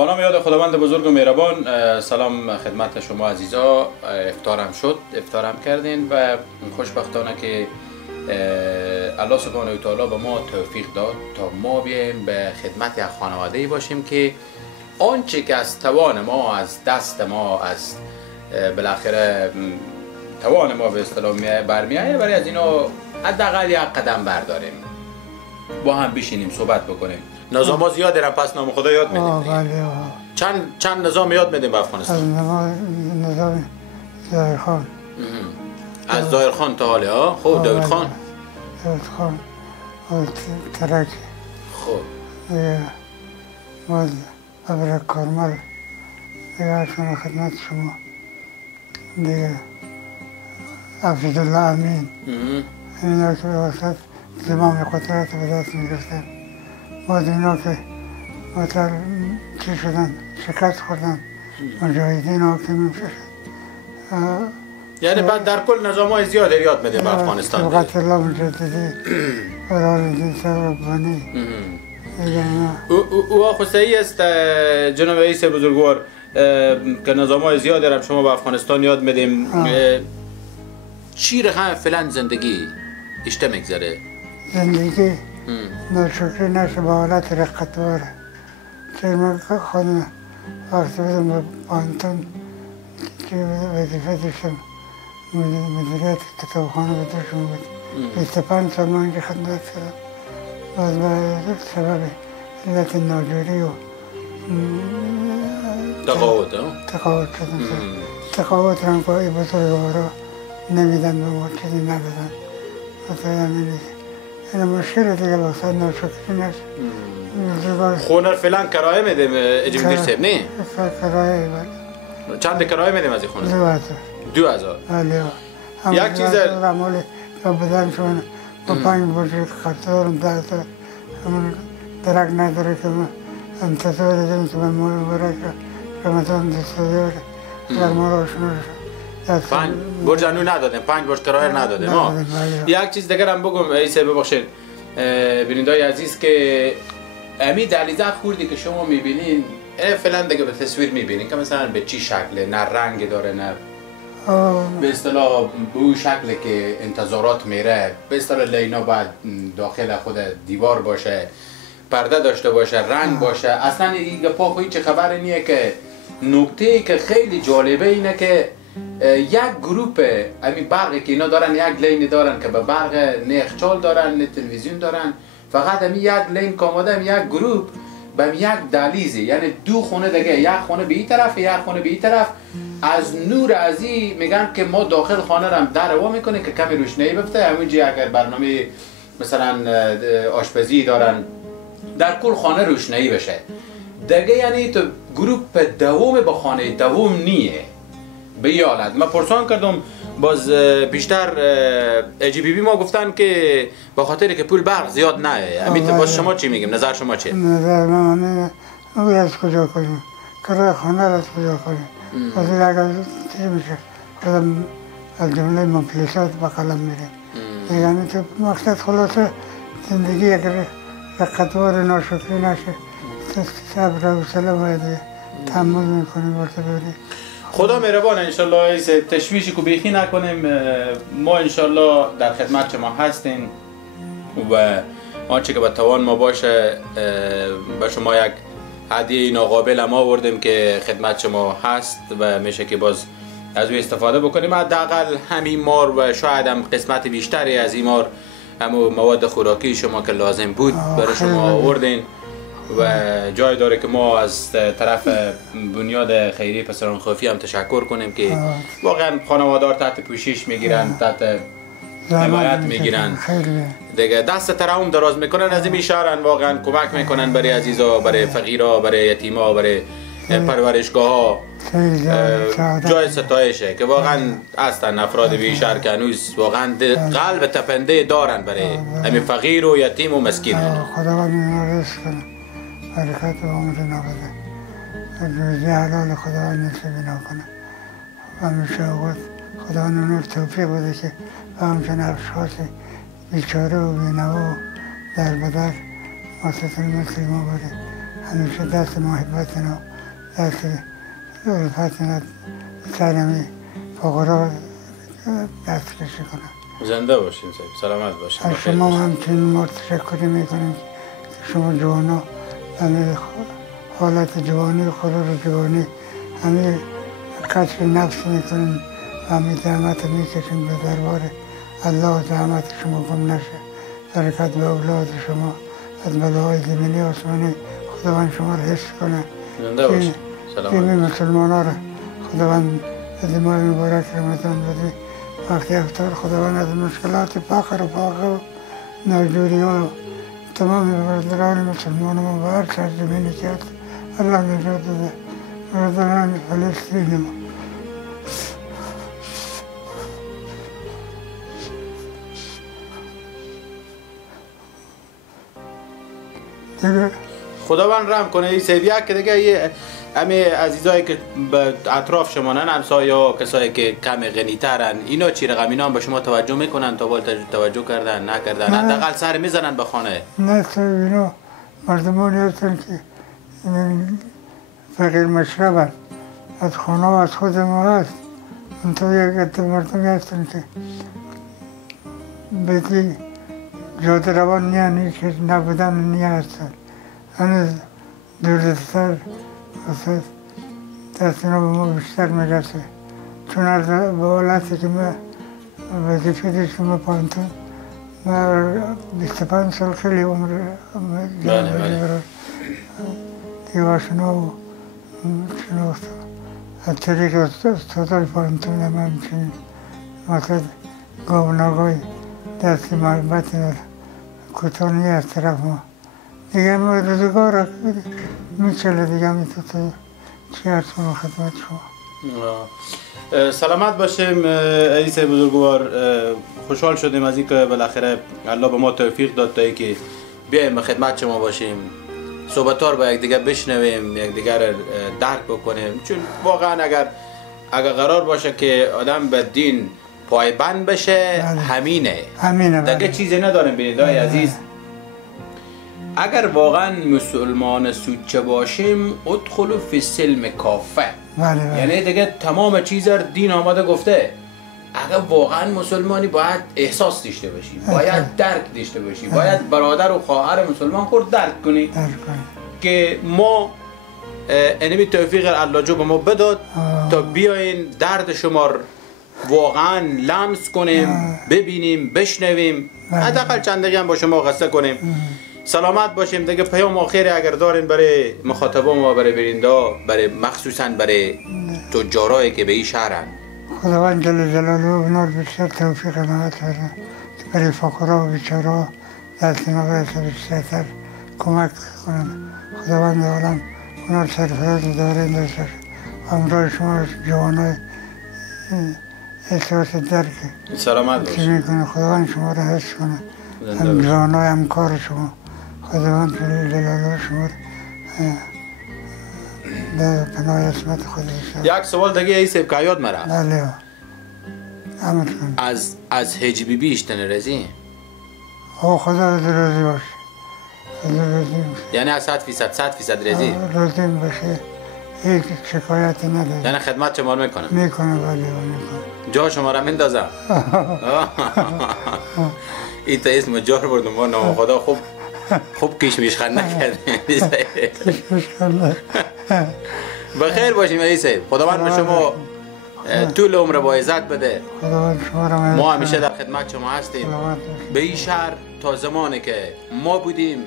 با نام یاد خداوند بزرگ و مهربان. سلام خدمت شما عزیزا. افطارم شد، افطارم کردین و خوشبختانه که الله سبحانه و تعالی به ما توفیق داد تا ما بیایم به خدمت یک خانواده باشیم که آنچه که از توان ما، از دست ما، از بالاخره توان ما به اصطلاح برمیایه، برای از اینا حداقل یک قدم برداریم، با هم بشینیم صحبت بکنیم. نظام ها زیاد دارن، پس نام خدا یاد میدیم. چند نظام یاد میدیم به افغانستان؟ نظام دایر خان. از دایر خان تا حاله ها؟ خوب دایر خان. دایر خان و ترکی. خوب. دیگه باز ابرک کارمل دیگه اشون خدمت شما. دیگه عبدالله امین. اینا که به وسط زمام قدرت به دست میگرفتن. باز اینا که مثلا چی شدن، شکست خوردن، مجاهدین حاکم شد. یعنی بعد در کل نظام های زیاد یاد میده به افغانستان. سبقت الله مجددی، فرالدین سربانی. او خصوصی است جناب رئیس بزرگوار که نظام های زیاد دارم شما به افغانستان یاد میدیم. چی رقم فعلا زندگی اشته میگذره؟ زندگی ناشکری نشه با حالت رقتواره. چه من خودم وقتی بودم به پانتون که وظیفه داشتم، مدیریت کتابخانه بداشتم بود. 25 سال من اینجا خدمت کردم. باز به سبب علت ناجوری و تقاعد شدم. تقاعد رنگاهی بزرگوارا نمیدن به ما، چیزی ندادن. مثلا همینه این مشکل دیگه بسید ناشکری نشه. خونه فعلا کرایه میدیم اجی مدیر صاحب نه؟ کرایه بله. چند کرایه میدیم از این خونه؟ 2000. 2000. بله. یک چیز رمالی با بدن شونه با 5 برجی خرطه دارم 10 تا همون درک نداره که من انتظار دارم که من مورد برای رمضان دسته داره در ما را شنور شد. 5 برج انو ندادیم، 5 برج کرایه ندادیم. یک چیز دیگر هم بگم ایسه ببخشید بینندای عزیز که امی دلیزه خوردی که شما میبینین فعلا دیگه به تصویر میبینین که مثلا به چی شکله، نه رنگ داره، نه به اصطلاح به اون شکل که انتظارات میره. به اصطلاح لینا باید داخل خود دیوار باشه، پرده داشته باشه، رنگ باشه. اصلا این گپا خو هیچ خبر نیه. که نکته که خیلی جالبه اینه که یک گروپ همین برقی که اینا دارن، یک لین دارن که به برق نه یخچال دارن نه تلویزیون دارن، فقط همین یک لین کاماده، همین یک گروپ به یک دهلیزه، یعنی دو خونه دیگه، یک خونه به این طرف یک خونه به این طرف. از نور ازی میگن که ما داخل خانه رو هم در وا میکنه که کمی روشنایی بفته. همونجا اگر برنامه مثلا آشپزی دارن در کل خانه روشنایی بشه دیگه. یعنی تو گروپ دوم با خانه دوم نیه به یه حالت. من پرسان کردم باز بیشتر اجی بی ما گفتن که با خاطر که پول برق زیاد نه. امیت باز شما چی میگیم؟ نظر شما چیه؟ نظر من اون از کجا کنیم؟ کرای خانه را از کجا کنیم؟ از اگر چی میشه؟ خودم از جمله مفلسات با قلم میریم. یعنی تو مقصد خلاصه زندگی اگر رقتوار ناشکری نشه صبر و حوصله باید تحمل میکنیم برده بریم. خدا مهربان انشالله تشویشی که بیخی نکنیم. ما انشالله در خدمت شما هستیم و آنچه که به توان ما باشه به شما یک هدیه ناقابل ما آوردیم که خدمت شما هست و میشه که باز از او استفاده بکنیم. حداقل همین مار و شاید هم قسمت بیشتری از این مار همون مواد خوراکی شما که لازم بود برای شما آوردین و جای داره که ما از طرف بنیاد خیریه پسران خوفی هم تشکر کنیم که واقعا خانوادار تحت پوشش میگیرن، تحت حمایت میگیرن دیگه، دست ترحم دراز میکنن، از این شهرن واقعا کمک میکنن برای عزیزا، برای فقیرا، برای یتیما، برای پرورشگاه ها. جای ستایشه که واقعا هستن افراد بی شهر که هنوز واقعا قلب تپنده دارن برای همین فقیر و یتیم و مسکین. خداوند اینا رزق کنه، برکت و عمر نبده، روزی حلال خداوند نصیب نکنه. همیشه اوقات خداوند اون توفیق بده که و همچنین اشخاص بیچاره و بینوا در بدر واسطه مثل ما بده. همیشه دست محبت دست الفت سرمی فقرا دست کشی کنم. زنده باشین سلامت باشین. از شما همچنین ما تشکر میکنیم که شما جوانا همه حالت جوانی خلور جوانی همه کشف نفس میکنیم و همه زحمت میکشیم به دربار الله. زحمت شما گم نشه، برکت به اولاد شما از بلاهای زمینی آسمانی خداوند شما رو حفظ کنه. زنده باشین سلامت. مسلمان ها رو خداوند از ماه مبارک رمضان بده. وقتی افطار خداوند از مشکلات فقر و ناجوری ها تمام برادران مسلمان ما به هر سرزمینی که هست الله نجات بده. برادران فلسطین ما دیگه خداوند رحم کنه. این سیبیک که دیگه همه عزیزایی که به اطراف شمانن، همسایه ها، کسایی که کم غنی‌ترن، اینا چی رقم؟ اینا هم به شما توجه میکنن؟ تا بال توجه کردن نکردن؟ حداقل سر میزنن به خانه؟ نه اینا مردمانی هستن که فقیر مشربن، از خانه و از خود ما هست. اونطور یک عده مردمی هستن که بدی جاده روان نیان، هیچ نبودن نیا هستن. هنوز دولت‌تر دست اینا به ما بیشتر میرسه، چون از به حالتی که من وظیفه داشتم پایینتون، من 25 سال خیلی عمر دیواشنا و شناختم از طریق استادای پایینتون. هم همچنین مثلا گاو ناگای دستی محبت کوتانی از طرف ما دیگه ما روزگار میچله دیگه میتونه چی هست کنم خدمت شما. سلامت باشیم عیسی بزرگوار. خوشحال شدیم از اینکه بالاخره الله به ما توفیق داد تا اینکه بیایم به خدمت شما باشیم، صحبت‌ها رو با یک دیگه بشنویم، یک دیگه رو درک بکنیم. چون واقعا اگر قرار باشه که آدم به دین پایبند بشه همینه دیگه چیزی نداریم. بیننده‌های عزیز، اگر واقعا مسلمان سوچه باشیم ادخلوا فی السلم کافه، یعنی دیگه تمام چیز رو دین آمده گفته. اگر واقعا مسلمانی باید احساس داشته باشی، باید درک داشته باشی، باید برادر و خواهر مسلمان خود درک کنی که ما انمی توفیق الله جو به ما بداد تا بیاین درد شما واقعا لمس کنیم، ببینیم، بشنویم، حداقل چند دقیقه هم با شما قصه کنیم. سلامت باشیم. دیگه پیام آخری اگر دارین برای مخاطبان ما، برای بریندا، برای مخصوصا برای تجارایی که به این شهرن؟ خداوند جل جلاله اونا رو بیشتر توفیق عنایت بده، برای فقرا و بیچارا دست نبرسه، بیشتر کمک کنن. خداوند عالم اونا رو سرفراز دارین داشته. همراه شما جوانای احساس درک سلامت باشید میکنه. خداوند شما رو حفظ کنه، هم جوانای همکار شما خداوند جلاله شما در پناه اسمت خودش. یک سوال دیگه ایسه که یاد مرا. بله از حج بی بیش تنرزی؟ خدا راضی باشه. یعنی از 100% رزی؟ راضی باشه، هیچ شکایتی نداره. یعنی خدمت شما رو میکنه؟ میکنه بله میکنه. جا شما رو میندازم؟ این تا اسم جار بردم با نام خدا خوب کشمیش خند نکردیم. بخیر باشیم عیسی. خداوند به شما طول عمر با عزت بده. ما همیشه در خدمت شما هستیم. به این شهر تا زمانی که ما بودیم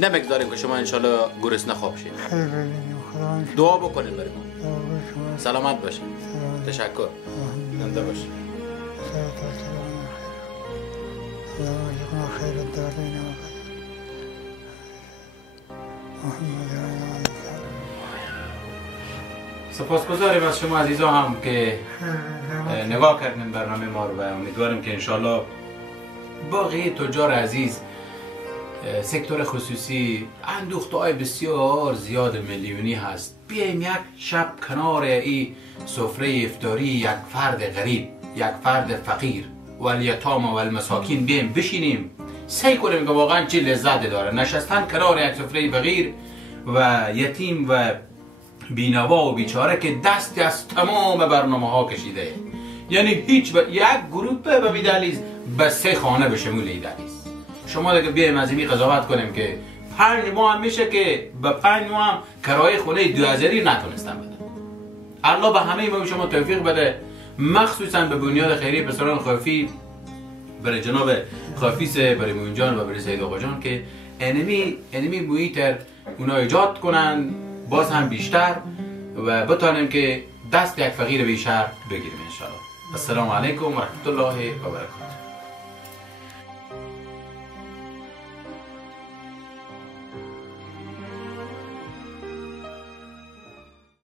نمیگذاریم که شما انشالله گرسنه خواب شید. دعا بکنید برای ما. سلامت باشید. تشکر. زنده باشید. سپاسگزاریم از شما عزیزا هم که نگاه کردین برنامه ما رو و امیدواریم که انشالله باقی تجار عزیز، سکتور خصوصی، اندوخته‌های بسیار زیاد میلیونی هست. بیایم یک شب کنار این سفره افطاری یک فرد غریب، یک فرد فقیر و الیتام و المساکین بیایم بشینیم سعی کنیم که واقعا چه لذت داره نشستن کنار یک سفره فقیر و یتیم و بینوا و بیچاره که دستی از تمام برنامه ها کشیده، یعنی یک گروه به بیدلیز به 3 خانه به شمول ایدلیز. شما دیگه بیایم از این قضاوت کنیم که 5 ماه هم میشه که به 5 ماه هم کرایه خونه 2000 نتونستن بدن. الله به همه ما شما توفیق بده، مخصوصا به بنیاد خیریه پسران خافی، برای جناب خافیس، برای موین جان و برای سید آقا جان که انمی محیط اونا ایجاد کنن باز هم بیشتر و بتانیم که دست یک فقیر بیشتر بگیریم ان شاء الله. السلام علیکم و رحمت الله و برکاته.